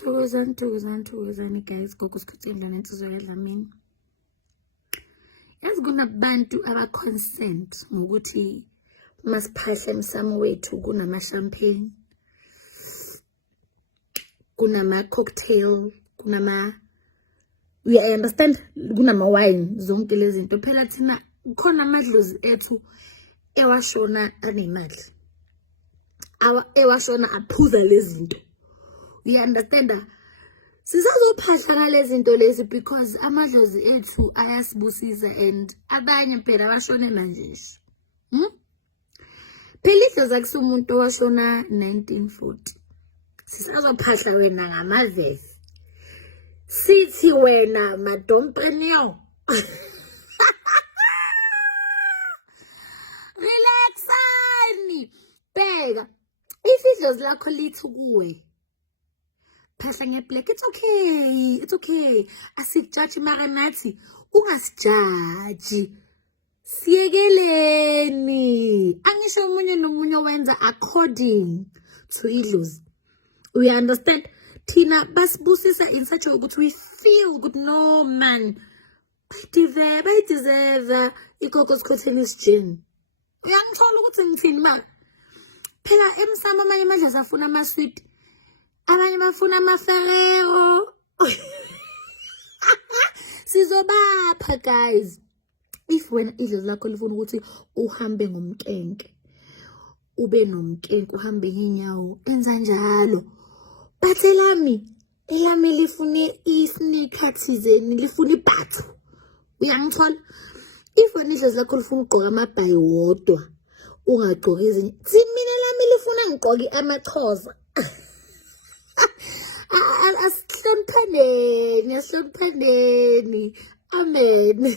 Thokozani guys, Gogo Skhotheni la nensizwa yedlamini. Yazi kunabantu aba-consent ngokuthi masiphahla emsamo wethu kunama-champagne, kunama-cocktail, you understand, kunama-wine, zonke lezi zinto. Phela thina khona amadlozi ethu ewashona anemali, ewashona aphuza lezi zinto. You understand? Sisazophahla ngalezi zinto lezi because amadlozi ethu ayasibusisa and abanye phela bashone manje nje. Phela idlozi akusumuntu owashona 1940. Sisazophahla wena ngamavesi. Sithi wena madompenyo. Relaxani. Bheka. If idlozi lakho lithi kuwe, phahla ngeblack, it's okay. Asikujaji mara nathi ungasijaji. Siyekeleni. Angisho umunye nomunye wenza according to idlozi. We understand? Tina basibusisa in such a way ukuthi we feel good. No man. Bayidizeva iGogo Skhotheni's gin. Uyangithola ukuthi ngithini ma? Phela emsamo amanye amadlozi afuna ama-sweet. Abanye bafuna ama-Ferrero. Sizobapha guys. If wena idlozi lakho lifuna ukuthi uhambe ngomkenke, ube nomkenke uhambe ngenyawo, enza njalo. But elami lifune i-sneaker thizeni, lifune ibhathu. Uyangithola? If wena idlozi lakho lifuna ugqoka amabhayi wodwa, ungagqoki ezinye. Mina lami lifuna ngigqoke amaXhosa. Asihloniphaneni. Amen.